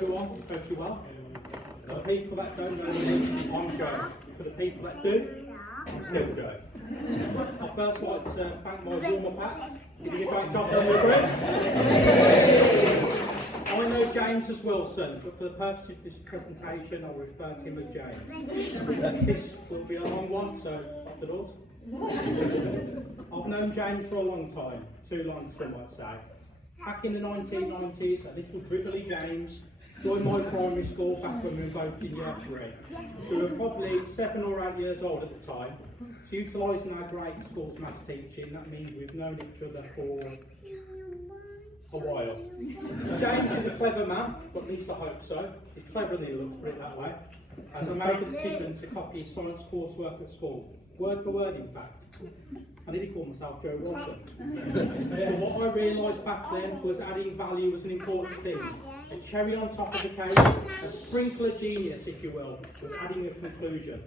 everyone. Hope you're well. For the people that don't know me, I'm Joe. For the people that do, I'm still Joe. I'd first like to thank my warm-up act. You did a great job, don't you agree? I know James as Wilson, but for the purpose of this presentation, I'll refer to him as James. This will be a long one, so off the doors. I've known James for a long time, too long, some might say. Back in the 1990s, a little dribbly James joined my primary school back when we were both in year 3. We were probably 7 or 8 years old at the time. So utilising our great school's maths teaching, that means we've known each other for a while. James is a clever man, but at least I hope so. He's cleverer than he looks, put it that way. As I made the decision to copy his science coursework at school, word for word in fact. I nearly called myself Joe Wilson. But what I realised back then was adding value was an important thing. A cherry on top of the cake, a sprinkle of genius, if you will, was adding a conclusion.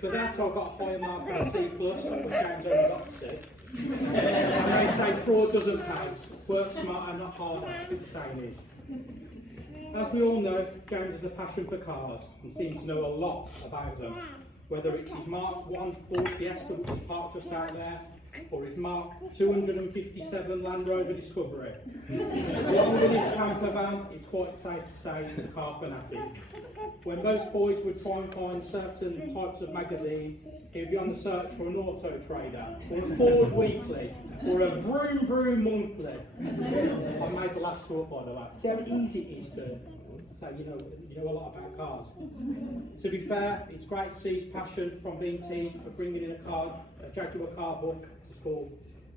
For that I got a higher mark than a C+, but James only got a C. And they say fraud doesn't pay. Work smart and not hard, I think the saying is. As we all know, James has a passion for cars and seems to know a lot about them. Whether it's his Mark 1 Ford Fiesta which is parked just out there, or his Mark 257 Land Rover Discovery. Along with his camper van, it's quite safe to say he's a car fanatic. When most boys would try and find certain types of magazine, he'd be on the search for an Auto Trader, or a Ford Weekly, or a Vroom Vroom Monthly. I made the last two up, by the way. See how easy it is to say you know a lot about cars. To be fair, it's great to see his passion from being teased for bringing in a Jaguar car book to school.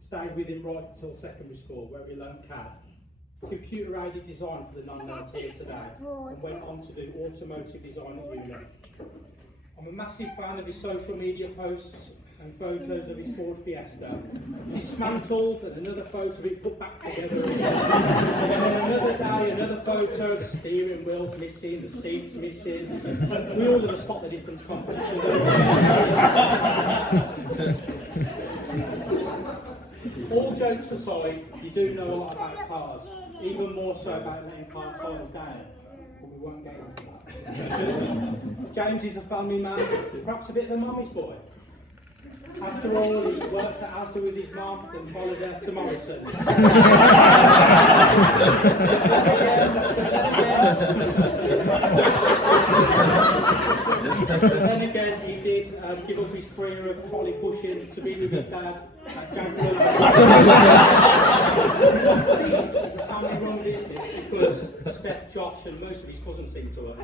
Stayed with him right until secondary school, where we learned CAD. Computer-aided design for the non-nerds here today, and went on to do automotive design at uni. I'm a massive fan of his social media posts and photos of his Ford Fiesta, dismantled and another photo of it put back together again. And then another day, another photo, the steering wheel's missing, the seat's missing. We all have a spot the difference competition. All jokes aside, you do know a lot about cars, even more so about letting car tires down. But we won't get into that. James is a family man, perhaps a bit of a mummy's boy. After all, he worked at Asda with his mum, then followed her to Morrison. Then again, he did give up his career of trolley pushing to be with his dad at Jaguar. It's a family-run business because Steph, Josh and most of his cousins sing to her.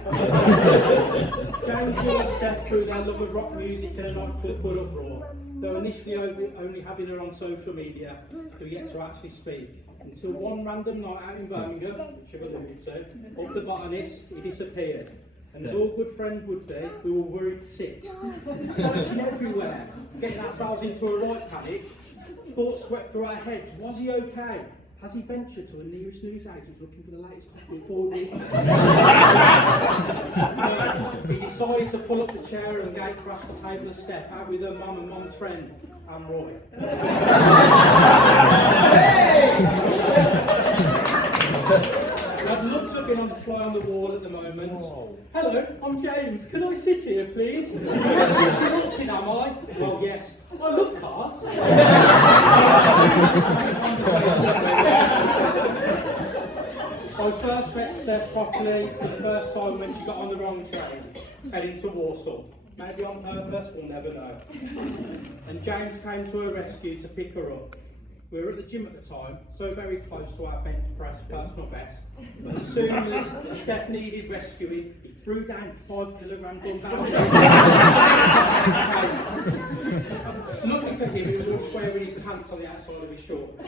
James and Steph through their love of rock music and a nightclub called Uproar. Though initially only having her on social media to yet to actually speak. Until one random night out in Birmingham, which I've alluded to, up the botanist, he disappeared. And as all good friends would be, we were worried sick. Searching everywhere, getting ourselves into a right panic. Thoughts swept through our heads. Was he okay? Has he ventured to the nearest news agent looking for the latest Ford Weekly? He decided to pull up the chair and gate across the table of Steph, out with her mum and mum's friend, Anne Roy. I'd love to have been on the fly on the wall at the moment. Whoa. Hello, I'm James. Can I sit here, please? Interrupted, am I? Well, yes. I love cars. I first met Steph properly for the first time when she got on the wrong train, heading to Warsaw. Maybe on purpose, we'll never know. And James came to her rescue to pick her up. We were at the gym at the time, so very close to our bench press personal best. But as soon as Steph needed rescuing, he threw down 5-kilogram dumbbells. Lucky for him, he was wearing his pants on the outside of his shorts.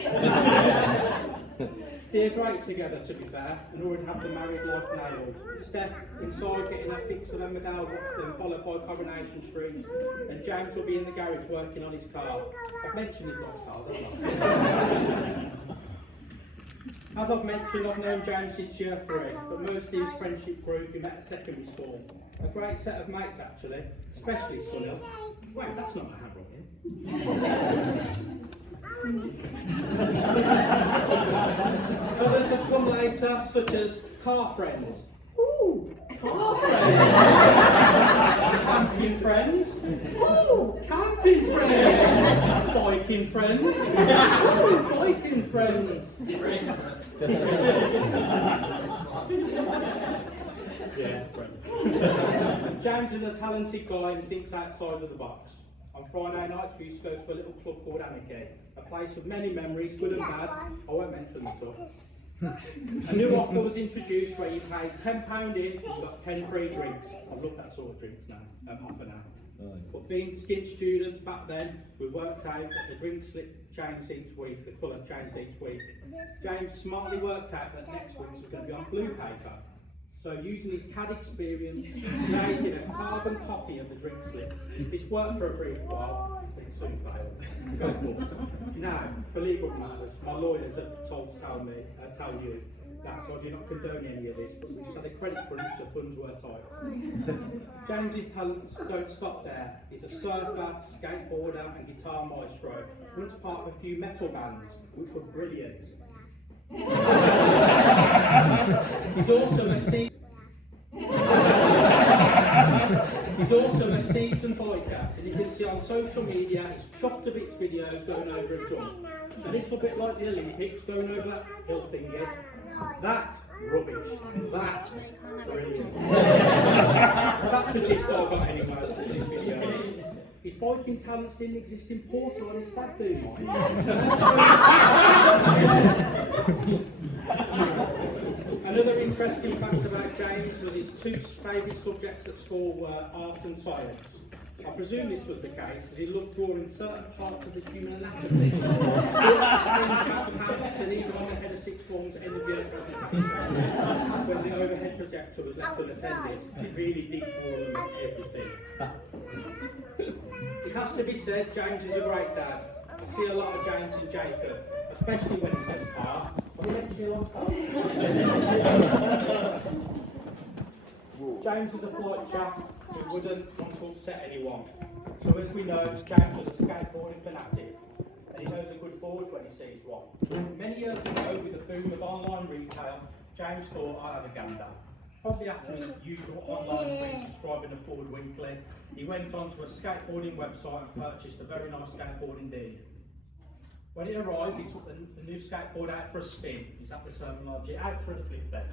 They're great together, to be fair, and already have the married life nailed. Steph inside getting her fix of Emmerdale, then followed by Coronation Street, and James will be in the garage working on his car. I've mentioned his nice cars, haven't I? As I've mentioned, I've known James since year 3, but mostly his friendship group we met at secondary school. A great set of mates actually, especially Sunil. Wait, that's not my handwriting. Others have come later, such as car friends, car friends. Camping friends. Oh, camping friends. Biking friends. Oh, biking friends. Yeah, friends. James is a talented guy and thinks outside of the box. On Friday nights, we used to go to a little club called Anarchy, a place of many memories, good and bad. I won't mention them all. A new offer was introduced where you pay £10 in, you've got 10 free drinks. I love that sort of drinks now, offer now. But being skid students back then, we worked out that the drink slip changed each week, the colour changed each week. James smartly worked out that next week's was going to be on blue paper. So using his CAD experience, created a carbon copy of the drink slip. This worked for a brief while, but it soon failed. Now, for legal matters, my lawyers are told to tell you that I do not condone any of this, but we just had a credit crunch, so funds were tight. James's talents don't stop there. He's a surfer, skateboarder and guitar maestro. Once part of a few metal bands, which were brilliant. He's also a seasoned biker, and you can see on social media he's chuffed of its videos going over a jump. A little bit like the Olympics, going over that hill thingy. That's rubbish. That's brilliant. That's the gist I've got anyway of these videos. His biking talents didn't exist in Porter on his stag do mine. Another interesting fact about James was his two favourite subjects at school were art and science. I presume this was the case as he loved drawing certain parts of the human anatomy. And even on the head of sixth form's end of year presentation, when the overhead projector was left unattended, it really did draw everything. It has to be said, James is a great dad. I see a lot of James and Jacob, especially when he says car. Are we mentioning on car? James is a polite chap who wouldn't want to upset anyone. So as we know, James was a skateboarding fanatic, and he knows a good board when he sees one. Many years ago, with the boom of online retail, James thought, I'll have a gander. Probably after his usual online resubscribing to Ford Weekly, he went onto a skateboarding website and purchased a very nice skateboard indeed. When it arrived, he took the new skateboard out for a spin, is that the terminology? Out for a flip then.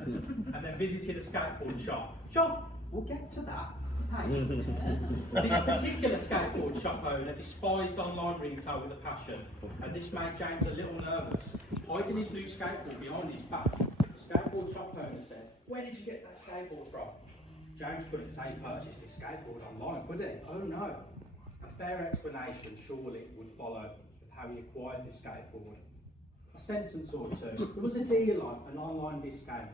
And then visited a skateboard shop. Shop, we'll get to that. This particular skateboard shop owner despised online retail with a passion, and this made James a little nervous. Hiding his new skateboard behind his back, the skateboard shop owner said, "Where did you get that skateboard from?" James couldn't say he purchased this skateboard online, could he? Oh no. A fair explanation surely would follow of how he acquired this skateboard. A sentence or two. There was a deal on an online discount.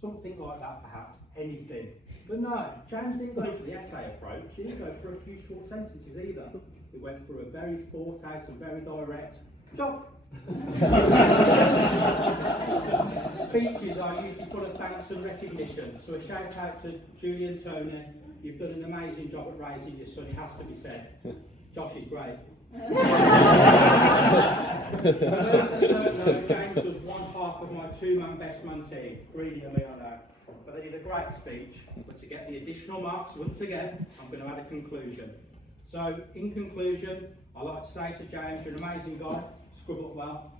Something like that perhaps, anything. But no, James didn't go for the essay approach, he didn't go for a few short sentences either. He went through a very thought out and very direct job. Speeches are usually full of thanks and recognition, so a shout out to Julie and Tony. You've done an amazing job at raising your son, it has to be said. Josh is great. For those that don't know, James was one half of my two-man best man team. Greedy of me, I know. But they did a great speech. But to get the additional marks, once again, I'm going to add a conclusion. So, in conclusion, I'd like to say to James, you're an amazing guy. Scribble up well.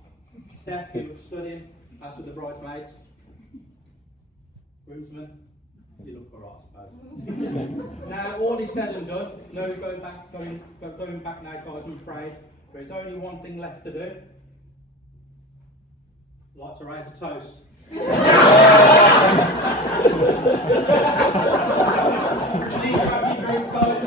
Steph, you were studying, as with the bridesmaids. Groomsmen, you look alright, I suppose. Now, all is said and done. No going back now, guys, I'm afraid. There's only one thing left to do. I'd like to raise a toast. Please grab your drinks, guys.